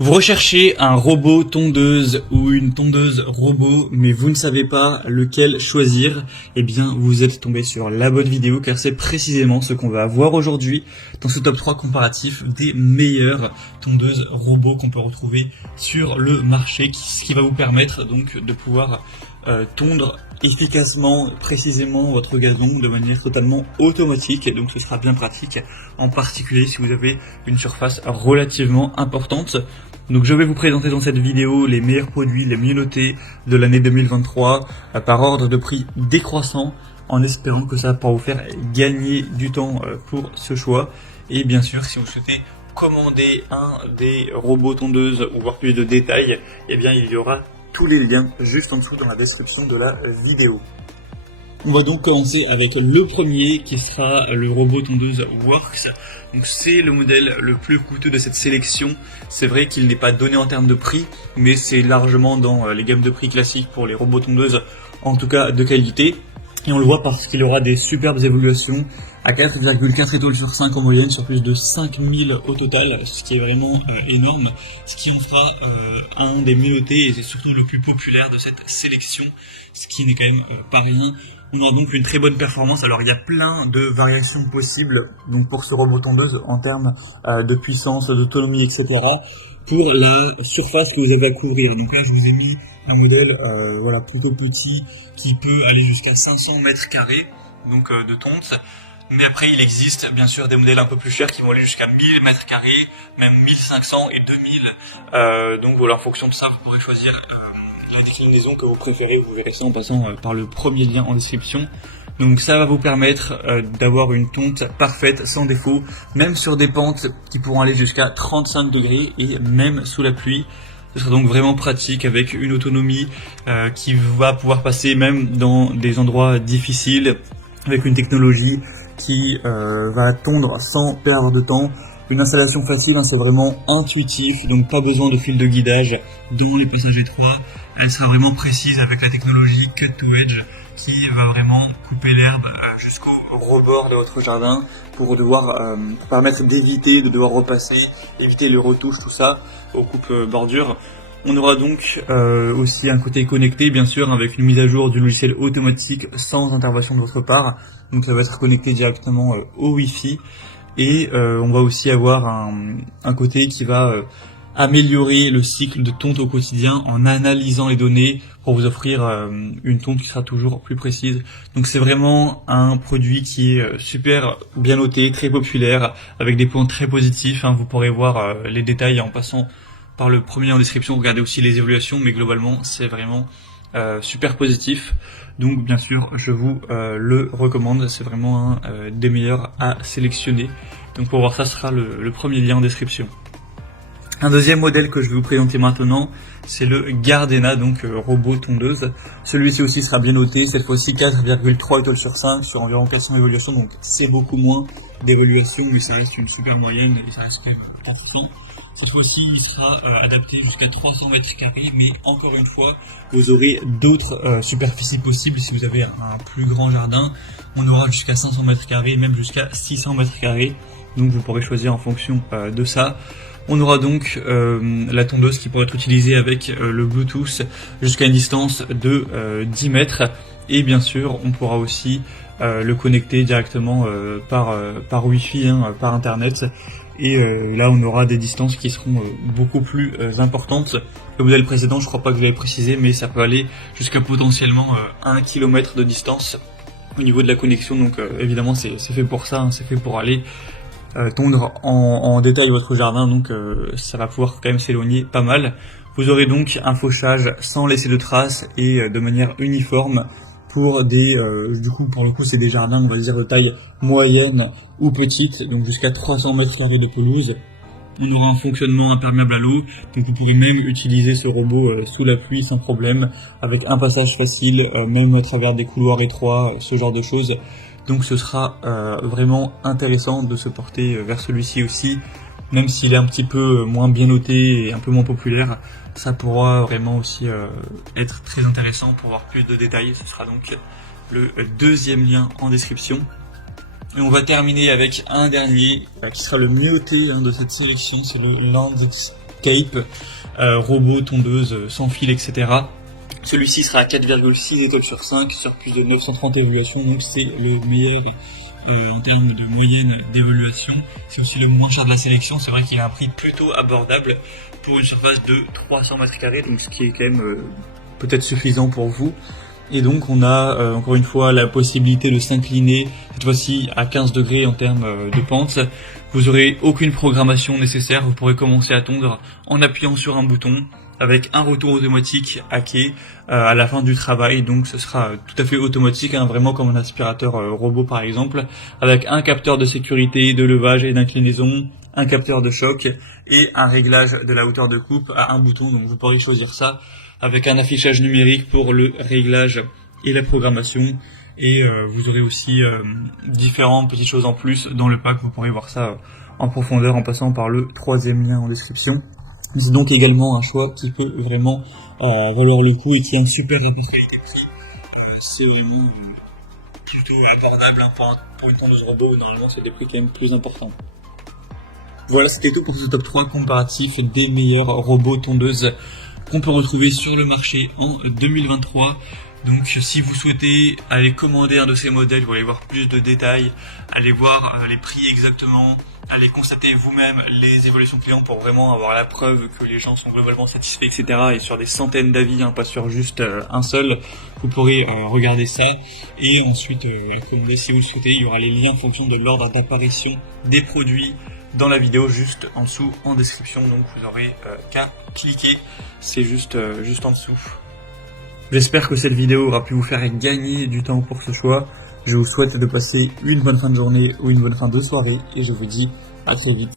Vous recherchez un robot tondeuse ou une tondeuse robot, mais vous ne savez pas lequel choisir, eh bien vous êtes tombé sur la bonne vidéo car c'est précisément ce qu'on va voir aujourd'hui dans ce top 3 comparatif des meilleures tondeuses robots qu'on peut retrouver sur le marché, ce qui va vous permettre donc de pouvoir tondre efficacement, précisément votre gazon de manière totalement automatique, et donc ce sera bien pratique, en particulier si vous avez une surface relativement importante. Donc je vais vous présenter dans cette vidéo les meilleurs produits, les mieux notés de l'année 2023 par ordre de prix décroissant, en espérant que ça va pouvoir vous faire gagner du temps pour ce choix. Et bien sûr, si vous souhaitez commander un des robots tondeuses ou voir plus de détails, eh bien il y aura tous les liens juste en dessous dans la description de la vidéo. On va donc commencer avec le premier qui sera le robot tondeuse Worx. Donc c'est le modèle le plus coûteux de cette sélection. C'est vrai qu'il n'est pas donné en termes de prix, mais c'est largement dans les gammes de prix classiques pour les robots tondeuses, en tout cas de qualité. Et on le voit parce qu'il aura des superbes évolutions à 4,4 étoiles sur 5 en moyenne, sur plus de 5000 au total, ce qui est vraiment énorme, ce qui en fera un des mieux notés et c'est surtout le plus populaire de cette sélection, ce qui n'est quand même pas rien. On aura donc une très bonne performance. Alors il y a plein de variations possibles donc pour ce robot tondeuse en termes de puissance, d'autonomie, etc. pour la surface que vous avez à couvrir. Donc là je vous ai mis un modèle voilà, plutôt petit qui peut aller jusqu'à 500 mètres carrés donc de tonte. Mais après il existe bien sûr des modèles un peu plus chers qui vont aller jusqu'à 1000 mètres carrés, même 1500 et 2000. Donc voilà, en fonction de ça vous pourrez choisir la déclinaison que vous préférez. Vous verrez ça en passant par le premier lien en description. Donc ça va vous permettre d'avoir une tonte parfaite, sans défaut, même sur des pentes qui pourront aller jusqu'à 35 degrés et même sous la pluie. Ce sera donc vraiment pratique avec une autonomie qui va pouvoir passer même dans des endroits difficiles, avec une technologie qui va tondre sans perdre de temps. Une installation facile, c'est vraiment intuitif, donc pas besoin de fil de guidage dans les passages étroits. Elle sera vraiment précise avec la technologie Cut to Edge qui va vraiment couper l'herbe jusqu'au rebord de votre jardin pour permettre d'éviter de devoir repasser, éviter les retouches, tout ça, aux coupes bordures. On aura donc aussi un côté connecté, bien sûr, avec une mise à jour du logiciel automatique sans intervention de votre part. Donc ça va être connecté directement au Wi-Fi. Et on va aussi avoir un côté qui va améliorer le cycle de tonte au quotidien en analysant les données pour vous offrir une tonte qui sera toujours plus précise. Donc c'est vraiment un produit qui est super bien noté, très populaire, avec des points très positifs. Vous pourrez voir les détails en passant par le premier en description. Regardez aussi les évaluations, mais globalement c'est vraiment super positif. Donc bien sûr je vous le recommande, c'est vraiment un des meilleurs à sélectionner. Donc pour voir ça, ce sera le premier lien en description. Un deuxième modèle que je vais vous présenter maintenant, c'est le Gardena, donc robot tondeuse. Celui-ci aussi sera bien noté, cette fois-ci 4,3 étoiles sur 5 sur environ 400 évaluations, donc c'est beaucoup moins d'évaluations, mais ça reste une super moyenne et ça reste quand même 400. Cette fois-ci, il sera adapté jusqu'à 300 mètres carrés, mais encore une fois, vous aurez d'autres superficies possibles si vous avez un plus grand jardin. On aura jusqu'à 500 mètres carrés, même jusqu'à 600 mètres carrés. Donc vous pourrez choisir en fonction de ça. On aura donc la tondeuse qui pourra être utilisée avec le Bluetooth jusqu'à une distance de 10 mètres. Et bien sûr, on pourra aussi le connecter directement par Wi-Fi, par Internet. Et là on aura des distances qui seront beaucoup plus importantes. Le modèle précédent, je crois pas que je l'avais précisé, mais ça peut aller jusqu'à potentiellement 1 km de distance au niveau de la connexion. Donc évidemment c'est fait pour ça, c'est fait pour aller tondre en détail votre jardin, donc ça va pouvoir quand même s'éloigner pas mal. Vous aurez donc un fauchage sans laisser de traces et de manière uniforme pour pour le coup c'est des jardins, on va dire, de taille moyenne ou petite, donc jusqu'à 300 mètres carrés de pelouse. On aura un fonctionnement imperméable à l'eau, donc vous pourrez même utiliser ce robot sous la pluie sans problème, avec un passage facile, même à travers des couloirs étroits, ce genre de choses. Donc ce sera vraiment intéressant de se porter vers celui-ci aussi, même s'il est un petit peu moins bien noté et un peu moins populaire. Ça pourra vraiment aussi être très intéressant pour voir plus de détails. Ce sera donc le deuxième lien en description. Et on va terminer avec un dernier qui sera le mieux noté de cette sélection, c'est le Cape, robot, tondeuse, sans fil, etc. Celui-ci sera à 4,6 étoiles sur 5 sur plus de 930 évaluations, donc c'est le meilleur en termes de moyenne d'évaluation. C'est aussi le moins cher de la sélection, c'est vrai qu'il a un prix plutôt abordable pour une surface de 300 m², donc ce qui est quand même peut-être suffisant pour vous. Et donc on a encore une fois la possibilité de s'incliner, cette fois-ci à 15 degrés en termes de pente. Vous aurez aucune programmation nécessaire, vous pourrez commencer à tondre en appuyant sur un bouton, avec un retour automatique à quai à la fin du travail, donc ce sera tout à fait automatique, hein, vraiment comme un aspirateur robot par exemple, avec un capteur de sécurité, de levage et d'inclinaison, un capteur de choc et un réglage de la hauteur de coupe à un bouton, donc vous pourrez choisir ça avec un affichage numérique pour le réglage et la programmation. Et vous aurez aussi différentes petites choses en plus dans le pack, vous pourrez voir ça en profondeur en passant par le 3e lien en description. C'est donc également un choix qui peut vraiment valoir le coup et qui a un super rapport qualité-prix. C'est vraiment plutôt abordable, hein, pour une tondeuse robot où normalement c'est des prix quand même plus importants. Voilà, c'était tout pour ce top 3 comparatif des meilleurs robots tondeuses qu'on peut retrouver sur le marché en 2023. Donc si vous souhaitez aller commander un de ces modèles, vous allez voir plus de détails, allez voir les prix exactement, allez constater vous-même les évolutions clients pour vraiment avoir la preuve que les gens sont globalement satisfaits, etc. Et sur des centaines d'avis, hein, pas sur juste un seul, vous pourrez regarder ça et ensuite commander si vous le souhaitez. Il y aura les liens en fonction de l'ordre d'apparition des produits dans la vidéo juste en dessous en description, donc vous aurez qu'à cliquer, c'est juste en dessous. J'espère que cette vidéo aura pu vous faire gagner du temps pour ce choix. Je vous souhaite de passer une bonne fin de journée ou une bonne fin de soirée et je vous dis à très vite.